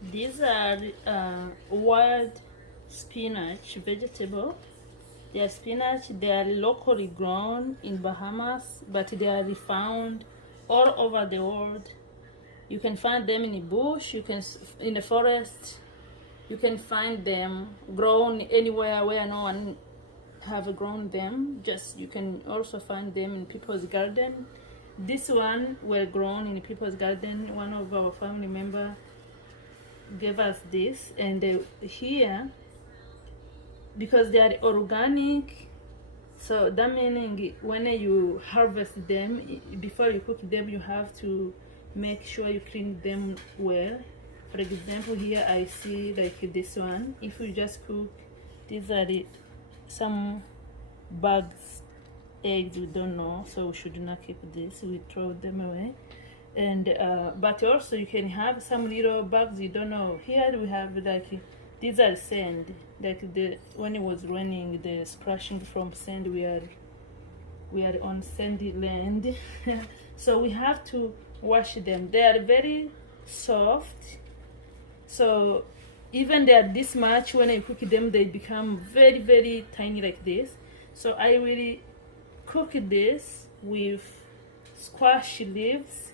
These are wild spinach vegetable. They are spinach. They are locally grown in Bahamas, but they are found all over the world. You can find them in the bush. You can in the forest. You can find them grown anywhere where no one have grown them. Just you can also find them in people's garden. This one were grown in people's garden. One of our family member gave us this, and here, because they are organic, so that meaning when you harvest them, before you cook them, you have to make sure you clean them well. For example, here I see like this one. If you just cook, these are some bugs, eggs we don't know, so we should not keep this. We throw them away. And but also you can have some little bugs you don't know. Here we have like these are sand, like when it was raining, the splashing from sand. We are on sandy land. So we have to wash them. They are very soft, so even they are this much, when I cook them they become very very tiny like this. So I really cook this with squash leaves.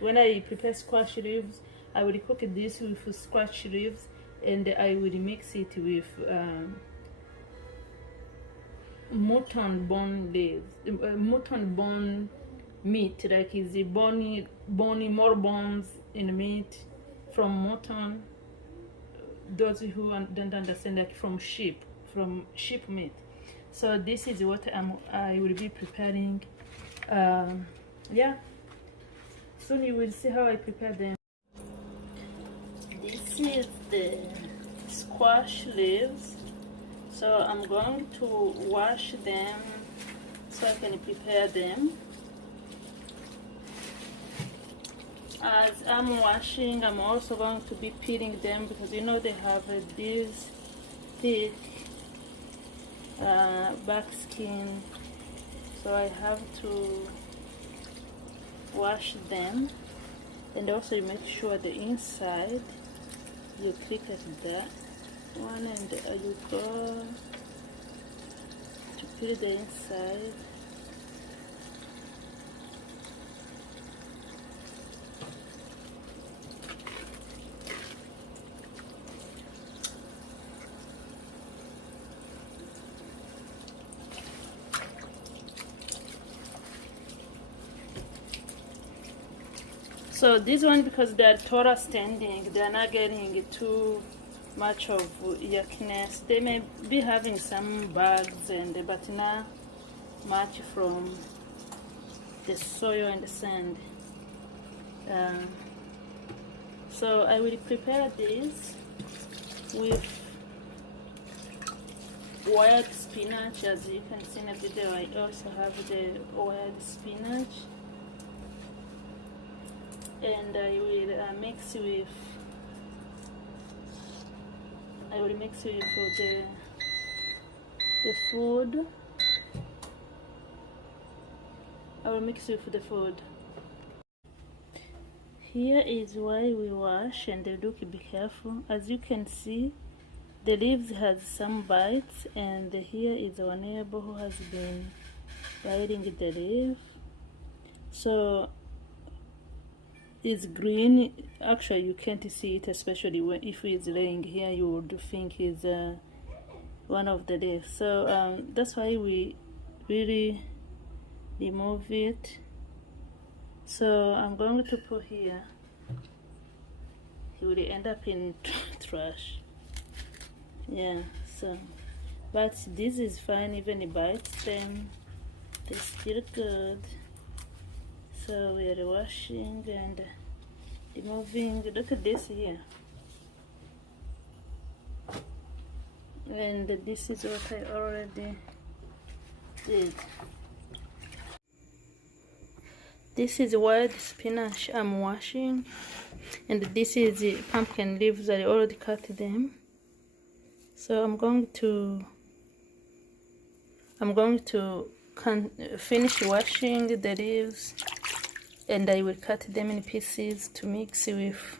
When I prepare squash leaves, I will cook this with squash leaves, and I will mix it with mutton bone leaves, mutton bone meat, like is the bony, more bones in meat from mutton. Those who don't understand, like from sheep meat. So this is what I will be preparing. Yeah. Soon you will see how I prepare them. This is the squash leaves. So I'm going to wash them so I can prepare them. As I'm washing, I'm also going to be peeling them, because you know they have this thick back skin. So I have to wash them, and also you make sure the inside you click like that one, and you go to peel the inside. So this one, because they are taller standing, they are not getting too much of yuckiness. They may be having some bugs, but not much from the soil and the sand. So I will prepare this with wild spinach. As you can see in the video, I also have the wild spinach. And I will mix with the food. I will mix with the food. Here is why we wash, and look, be careful. As you can see, the leaves has some bites, and here is our neighbor who has been biting the leaf. So it's green. Actually you can't see it, especially if it's laying here, you would think it's one of the leaves. So that's why we really remove it. So I'm going to put here. It will end up in trash. Yeah, so but this is fine. Even it bites them, they're still good. So we are washing and removing. Look at this here. And this is what I already did. This is wild spinach I'm washing, and this is the pumpkin leaves. I already cut them. So I'm going to finish washing the leaves, and I will cut them in pieces to mix with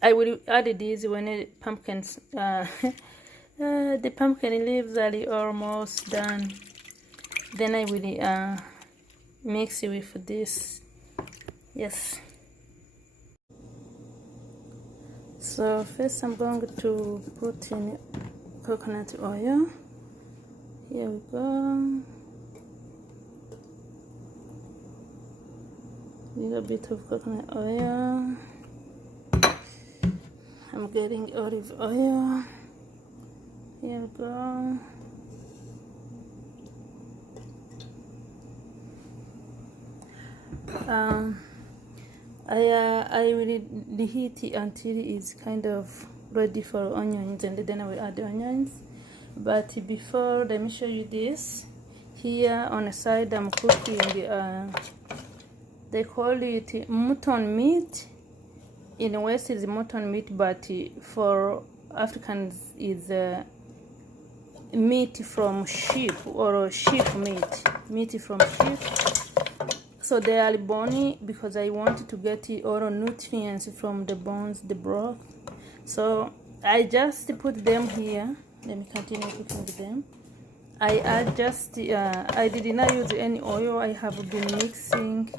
I will add these when the pumpkins the pumpkin leaves are almost done. Then I will mix it with this. Yes. So first I'm going to put in coconut oil. Here we go. Little bit of coconut oil. I'm getting olive oil. Here we go. I will reheat it until it's kind of ready for onions, and then I will add the onions. But before, let me show you this. Here on the side I'm cooking, they call it mutton meat. In the West is mutton meat, but for Africans is meat from sheep, or sheep meat from sheep. So they are bony because I wanted to get all nutrients from the bones, the broth. So I just put them here. Let me continue cooking with them. I did not use any oil. I have been mixing.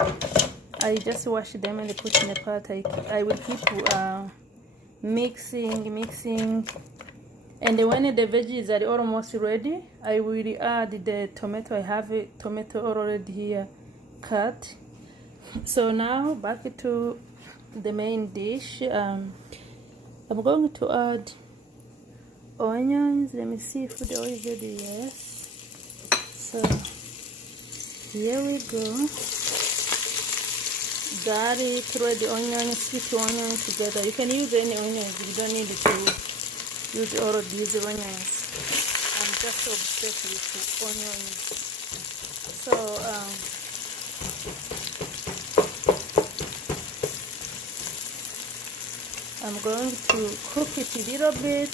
I just wash them and put in a pot. I will keep mixing. And when the veggies are almost ready, I will add the tomato. I have a tomato already here cut. So now back to the main dish. I'm going to add onions. Let me see if the oil is ready. Yes. So here we go. Garlic, red onions, sweet onions together. You can use any onions. You don't need to use all of these onions. I'm just obsessed with onions. So I'm going to cook it a little bit.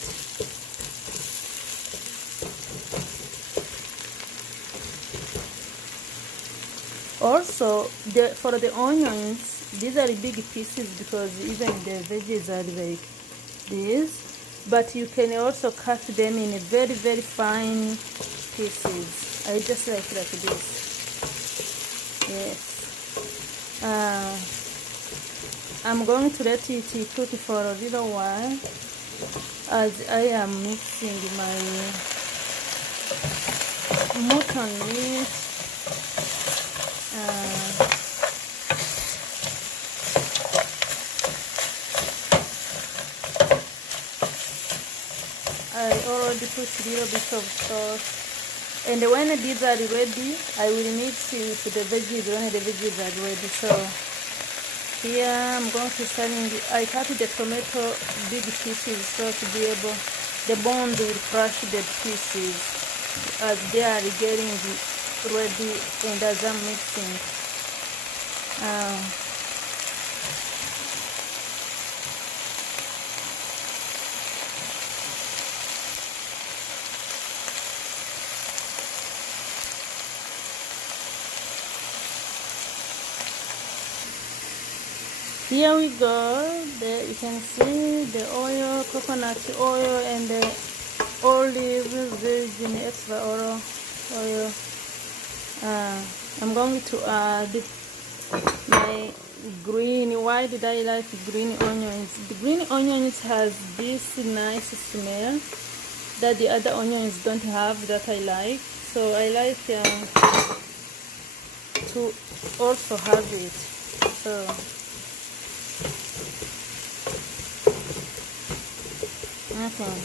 Also, for the onions, these are big pieces because even the veggies are like this. But you can also cut them in very, very fine pieces. I just like this. Yes. I'm going to let it cook for a little while as I am mixing my mutton meat. I already put a little bit of sauce, and when these are ready, I will mix it with the veggies when the veggies are ready. So here I'm going to start. I cut the tomato big pieces so to be able, the bones will crush the pieces as they are getting ready and as I'm mixing. Here we go. There you can see the oil, coconut oil, and the olive virgin extra oil. I'm going to add my green. Why did I like green onions? The green onions has this nice smell that the other onions don't have, that I like. So I like to also have it. So okay,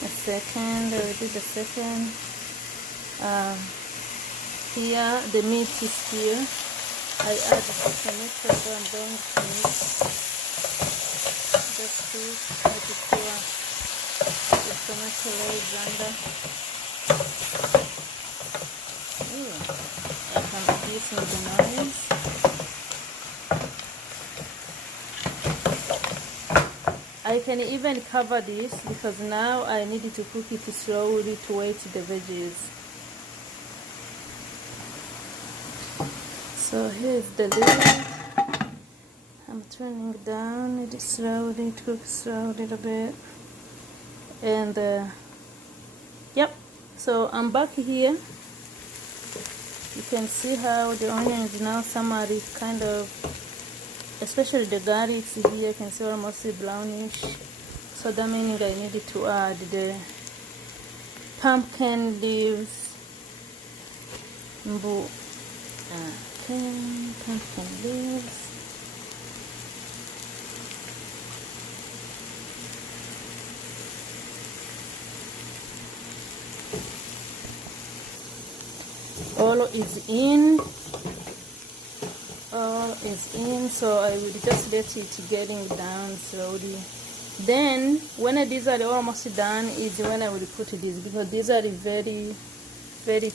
a second, I will do the second. Here the meat is here. I add the tomato, so I'm going to mix just to make it sure the tomato lays under. Ooh, I can reduce the noise. I can even cover this because now I needed to cook it slowly to wait the veggies. So here's the lid. I'm I'm turning down it slowly, it cooks slowly a little bit. And yep, so I'm back here. You can see how the onions now, some are kind of, especially the garlics here, you can see almost brownish. So that meaning I needed to add the pumpkin leaves. Okay, pumpkin leaves. All is in. All is in, so I will just let it getting down slowly. Then when these are almost done is when I will put these, because these are very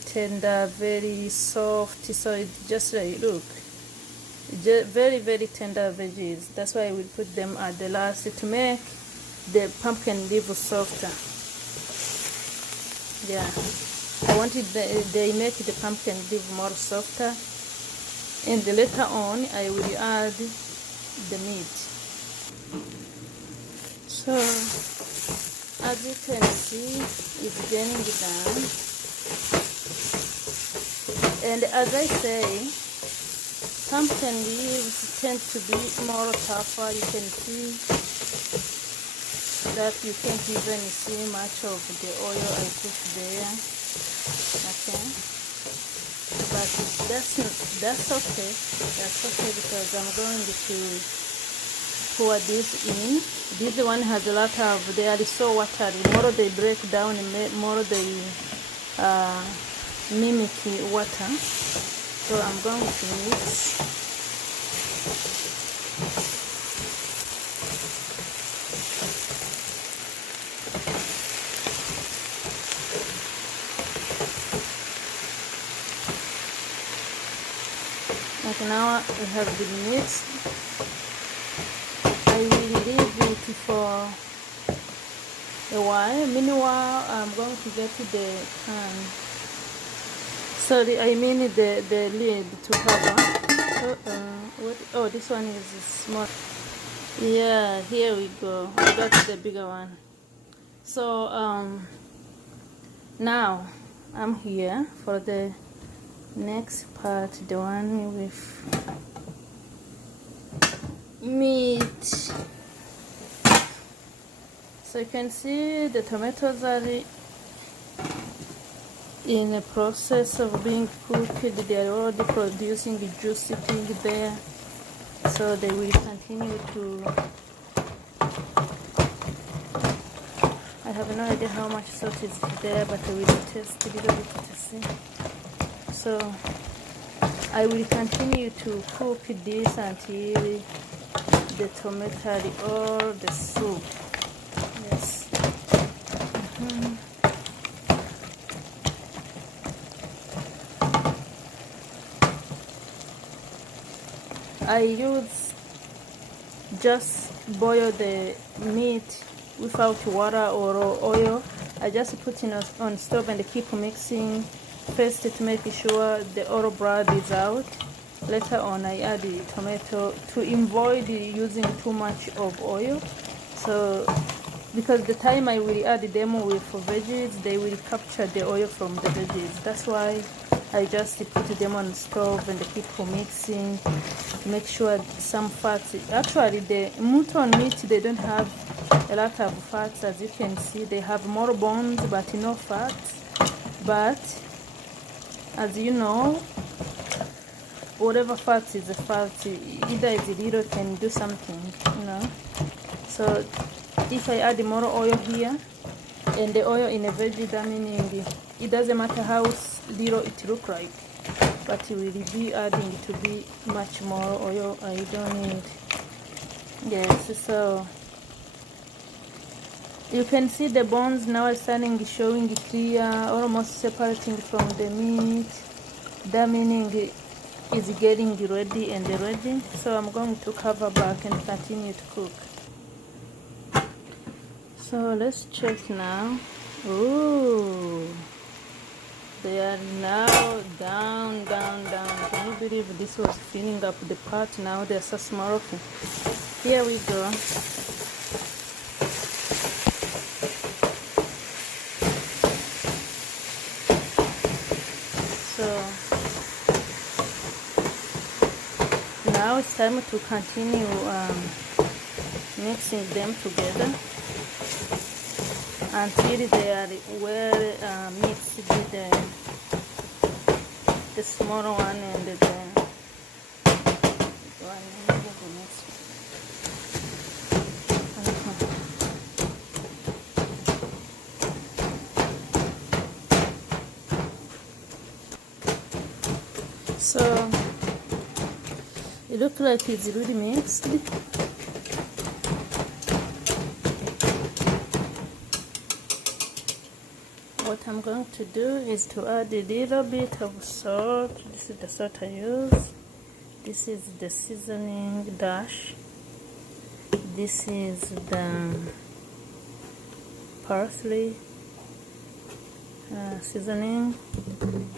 tender, very soft. So it's just like, look, very tender veggies. That's why I will put them at the last to make the pumpkin leaf softer. Yeah, I wanted they make the pumpkin leaf more softer, and later on I will add the meat. So as you can see, it's getting down, and as I say, pumpkin leaves tend to be more tougher. You can see that you can't even see much of the oil I put there. Okay, but that's okay. That's okay, because I'm going to pour this in. This one has a lot of, they are so watery. More they break down, more they mimic water. So I'm going to mix. Like now it has been mixed. I will leave it for a while. Meanwhile, I'm going to get the pan. Sorry, I mean the lid to cover. Oh, this one is small. Yeah, here we go. I got the bigger one. So now I'm here for the next part, the one with meat. So you can see the tomatoes are in the process of being cooked. They are already producing the juicy thing there, so they will continue to, I have no idea how much salt is there, but I will test a little bit to see. So I will continue to cook this until the tomato or the soup. Yes. I use just boil the meat without water or oil. I just put it on stove and keep mixing first to make sure the oil blood is out. Later on I add the tomato to avoid using too much of oil. So because the time I will add them with veggies, they will capture the oil from the veggies. That's why I just put them on stove and keep mixing, make sure some fats. Actually, the mutton meat, they don't have a lot of fats. As you can see, they have more bones but no fats. But as you know, whatever fat is a fat, either it's little can do something, you know. So if I add more oil here, and the oil in a veggie, that meaning it doesn't matter how little it look like, but it will be adding to be much more oil I don't need. Yes, so you can see the bones now are starting showing clear, almost separating from the meat. That meaning it's getting ready and ready. So I'm going to cover back and continue to cook. So let's check now. Ooh, They are now down, down, down. Can you believe this was filling up the pot? Now they're so small. Okay, here we go. So now it's time to continue mixing them together until they are well mixed with the smaller one and the one. So it looks like it's really mixed. What I'm going to do is to add a little bit of salt. This is the salt I use. This is the seasoning dash. This is the parsley seasoning.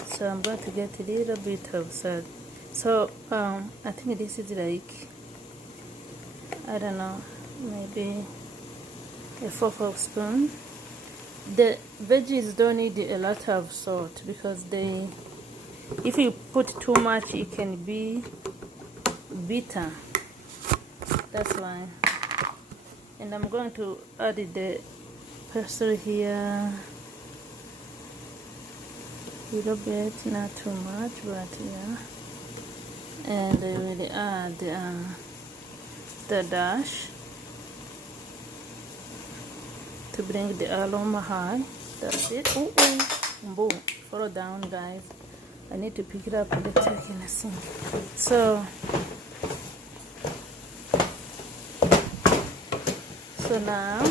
So I'm going to get a little bit of salt. So I think this is like, I don't know, maybe a 4/4 spoon. The veggies don't need a lot of salt because if you put too much, it can be bitter. That's why. And I'm going to add the parsley here. A little bit, not too much, but yeah. And I will add the dash to bring the aroma high. That's it. Oh, boom. Follow down, guys. I need to pick it up and take it in a sink. So now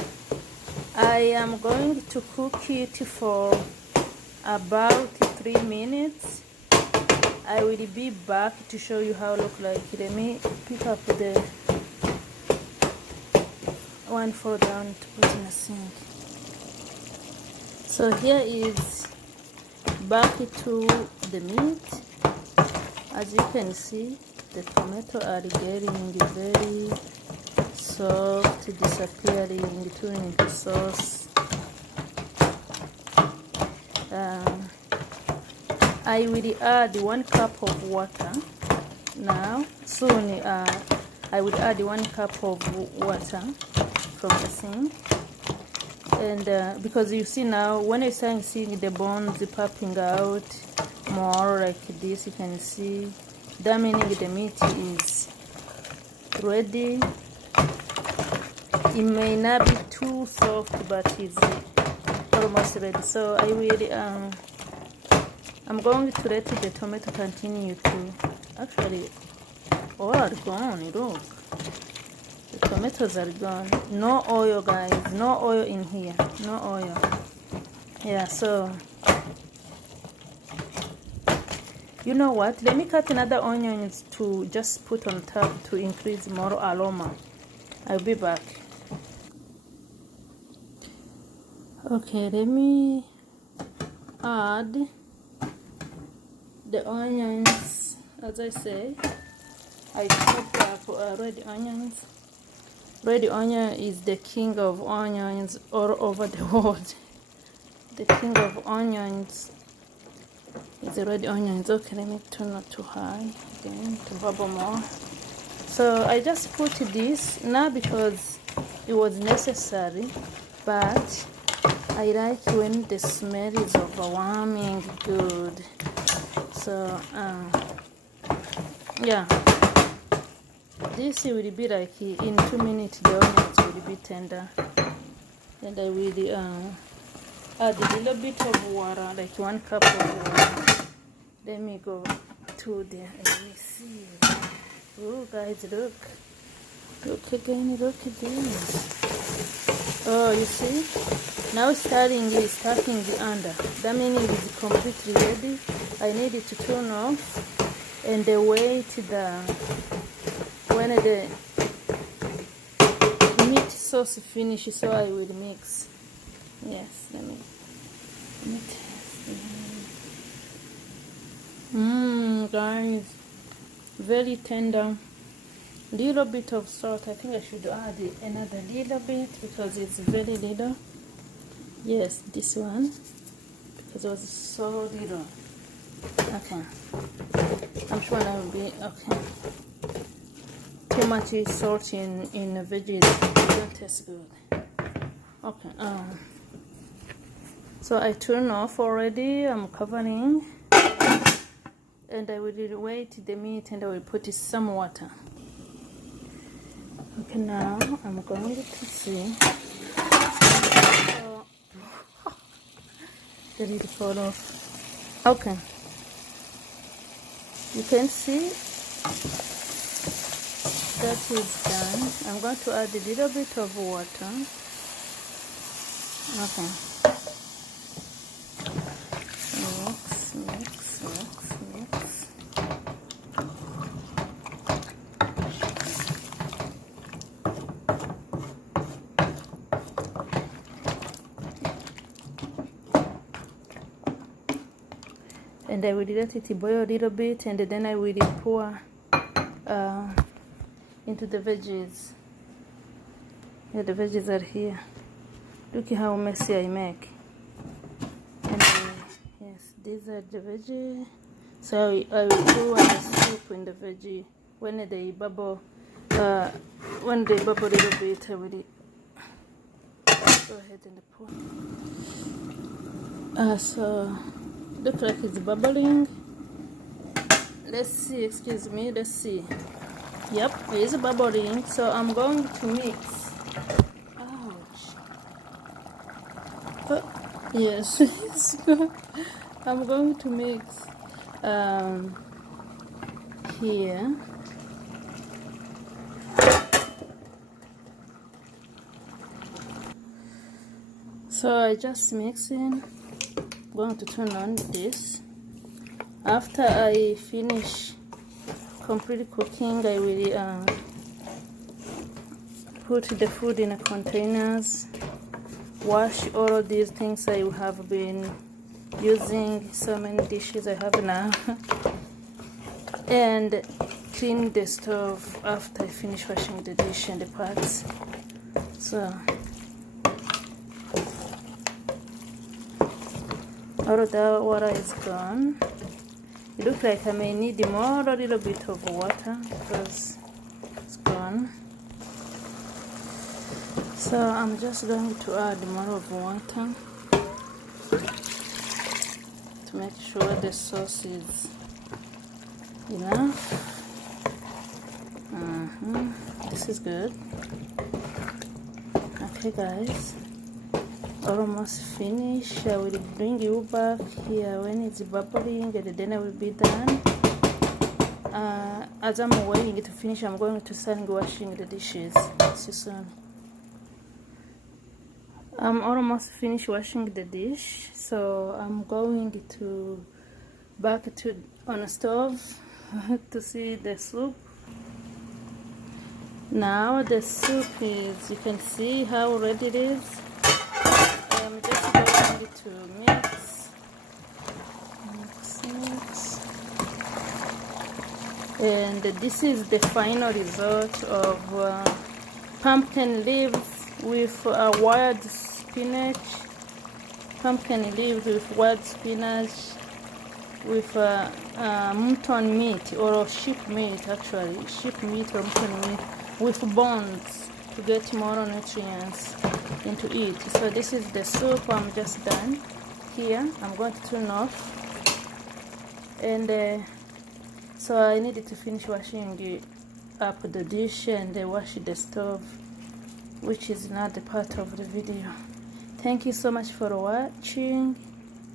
I am going to cook it for about 3 minutes. I will be back to show you how it looks like. Let me pick up the one fall down to put in a sink. So here is back to the meat. As you can see, the tomato are getting very soft, disappearing, turning into sauce. I will add 1 cup of water now. Soon I will add 1 cup of water from the sink. And because you see now, when I start seeing the bones popping out more like this, you can see that meaning the meat is ready. It may not be too soft, but it's almost ready. So I will I'm going to let the tomato continue to, actually all are gone. Look, the tomatoes are gone. No oil, guys, no oil in here, no oil. Yeah, so you know what, let me cut another onions to just put on top to increase more aroma. I'll be back. Okay, let me add the onions. As I say, I chopped up red onions. Red onion is the king of onions all over the world. The king of onions is the red onions. Okay, let me turn it to high again to bubble more. So I just put this not because it was necessary, but I like when the smell is overwhelming good. So yeah, this will be like in 2 minutes the onions will be tender, and I will add a little bit of water, like 1 cup of water. Let me go to there and let me see. Oh guys, look again. Oh, you see, now it's starting under. That meaning it's completely ready. I need it to turn off and wait when the meat sauce finishes, so I will mix. Yes, let me test. Guys, very tender. Little bit of salt. I think I should add another little bit because it's very little. Yes, this one, because it was so little. Okay, I'm sure that will be okay. Too much salt in the veggies don't taste good. Okay, so I turn off already. I'm covering, and I will wait the meat, and I will put some water. Okay, now I'm going to see. Did it fall off? Okay, you can see that is done. I'm going to add a little bit of water. Okay. Mix, mix, mix, mix. And I will let it boil a little bit, and then I will pour into the veggies. Yeah, the veggies are here. Look how messy I make. And yes, these are the veggies. So I will pour the soup in the veggie. When they bubble, a little bit, I will go ahead and pour. So look like it's bubbling. Let's see. Excuse me. Let's see. Yep, it's bubbling. So I'm going to mix. Yes, I'm going to mix here. So I just mixing. I'm going to turn on this. After I finish complete cooking, I will put the food in containers. Wash all of these things I have been using, so many dishes I have now, and clean the stove after I finish washing the dish and the pots. So all of that water is gone. It looks like I may need more, a little bit of water because it's gone. So I'm just going to add more of water to make sure the sauce is enough. This is good. Okay guys, almost finished. I will bring you back here when it's bubbling, and then I will be done. As I'm waiting to finish, I'm going to start washing the dishes. See you soon. I'm almost finished washing the dish, so I'm going to back on the stove to see the soup. Now the soup is, you can see how red it is. I'm just going to mix. And this is the final result of pumpkin leaves with wild spinach, pumpkin leaves with wild spinach, with mutton meat or sheep meat, actually sheep meat or mutton meat with bones to get more nutrients into it. So this is the soup. I'm just done here. I'm going to turn off, and so I needed to finish washing up the dish and wash the stove, which is not the part of the video. Thank you so much for watching.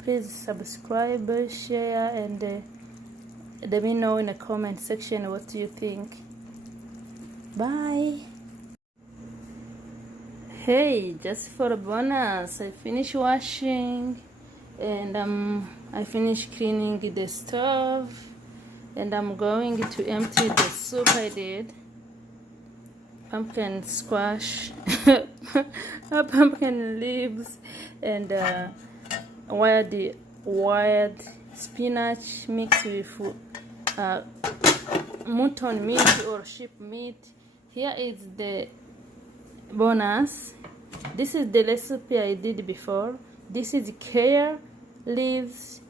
Please subscribe, share, and let me know in the comment section what do you think. Bye. Hey, just for a bonus, I finished washing, and I finished cleaning the stove, and I'm going to empty the soup I did. Pumpkin squash, pumpkin leaves, and wild spinach mixed with mutton meat or sheep meat. Here is the bonus. This is the recipe I did before. This is kale leaves,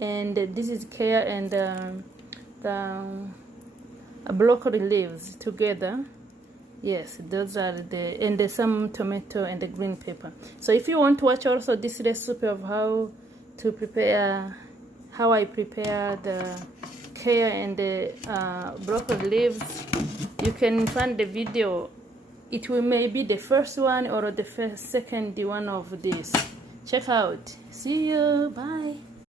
and this is kale and the broccoli leaves together. Yes, those are and some tomato and the green pepper. So if you want to watch also this recipe of how to prepare, how I prepare the kale and the broccoli leaves, you can find the video. It will maybe the first one or the second one of this. Check out. See you. Bye.